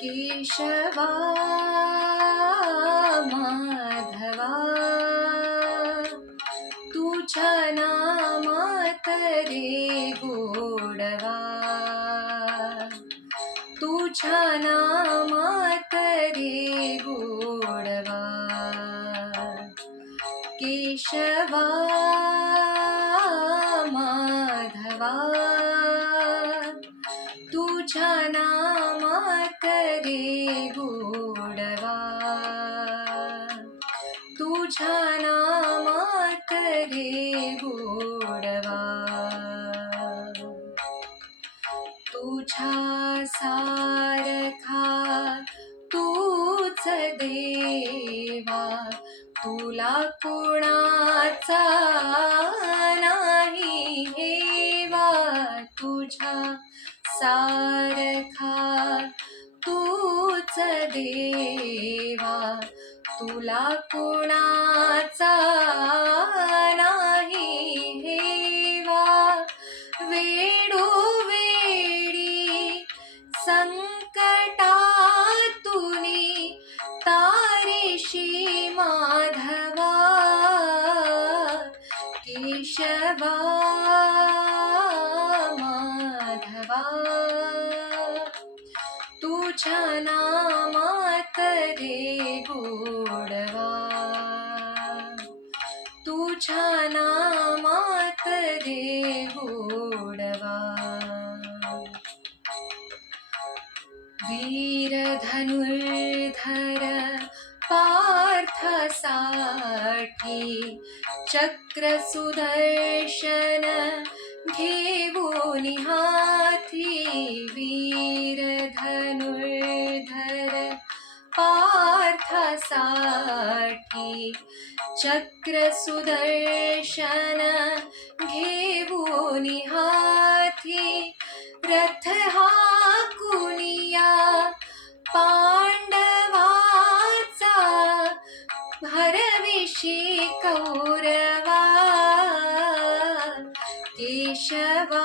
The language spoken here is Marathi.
केशवा माधवा तुझ्या नामात रे गोडवा, तुझ्या नामात रे गोडवा. केशवा माधवा तुझ्या नामात रे गोडवा, तुझ्या नामात रे गोडवा. तुझ्या सारखा तूच देवा, तुला कोणाचा नाही हेवा. तुझ्या सारखा तूच देवा, तुला कोणाचा नाही हेवा. वेळोवेळी संकटातुनी तारेशी माधवा. केशवा माधवा तुझ्या नामात रे गोडवा, तुझ्या नामात रे गोडवा. वीर धनुर्धर पार्थासाठी चक्र सुदर्शन घेऊन हाती. वीर धनुर्धर पार्थासाठी चक्र सुदर्शन घेऊन हाती. रथ हाकुनिया पांडवाचा भरविशी कौरवा. केशवा